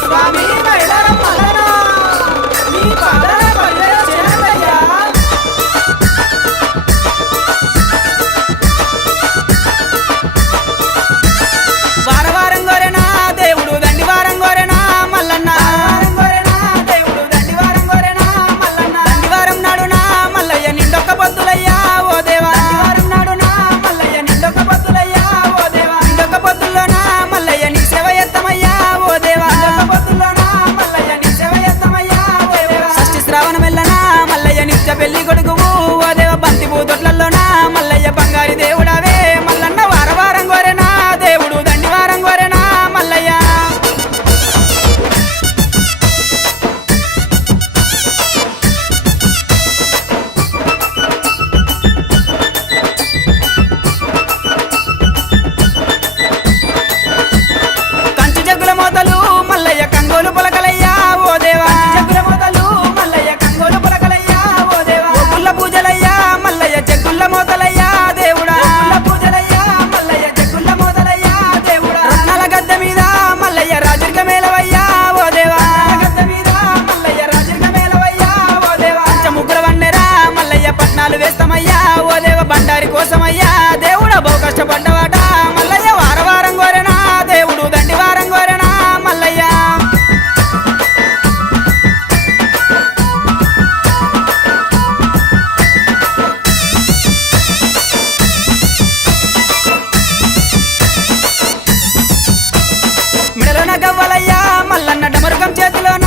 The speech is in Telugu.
స్వామి మైలారం మల్లన నీ పాదాల పల్లె చేరయ్యా వారవారం గోరెనా దేవుడు దండివారం గోరెనా మల్లన్న దేవుడు దండివారం గోరెనా మల్లన్న దండివారం నాడునా మల్లయ్య నిండొక్క పొద్దులయ్యా ఓ దేవా దండివారం నాడునా మల్లయ్య నిండొక్క పొద్దులయ్యా ఓ దేవా నిండొక్క పొద్దుల్లోనా మల్లయ్య నీ సేవ ఎత్తమయ్యా ఓ దేవా నిండొక్క పొద్దుల్లోనా మల్లయ్య నీ సేవ ఎత్తమయ్యా ఓ దేవా షష్ఠి శ్రావణం వెళ్ళనా మల్లయ్య నిత్య పెళ్లి కొడుకువు ఓ దేవ బంతి పూతొట్లలోనా మల్లయ్య బంగారి దేవుడావే మల్లన్న వారవారం గోరెనా దేవుడు దండివారం గోరెనా మల్లయ్య కంచు జగ్గుల మోతలు మల్లయ్య కంగోలు పొలకలయ్యా ఓ దేవా జగ్గుల మోతలు మల్లయ్య కంగోలు పొలకలయ్యా ఓ దేవా గుల్ల పూజలయ్యా మల్లయ్య జగ్గుల్ల మోతలయ్యా దేవుడా గుల్ల పూజలయ్యా మల్లయ్య జగ్గుల్ల మోతలయ్యా దేవుడా రత్నాల గద్దె మీద మల్లయ్య రాజరిక మేలవయ్యా ఓ దేవా గద్దె మీద మల్లయ్య రాజరిక మేలవయ్యా ఓ దేవా ముగ్గుల వన్నెరా మల్లయ్య పట్నాలు వేస్తామయ్యా ఓ దేవ బండారి కోసమయ్యా దేవుడా బహు కష్టపడ్డవాట మల్లయ్య వారవారం గోరెనా దేవుడు దండివారం గోరెనా మల్లయ్య మెడలోన గవ్వలయ్యా మల్లన్న డమరుకం చేతిలోన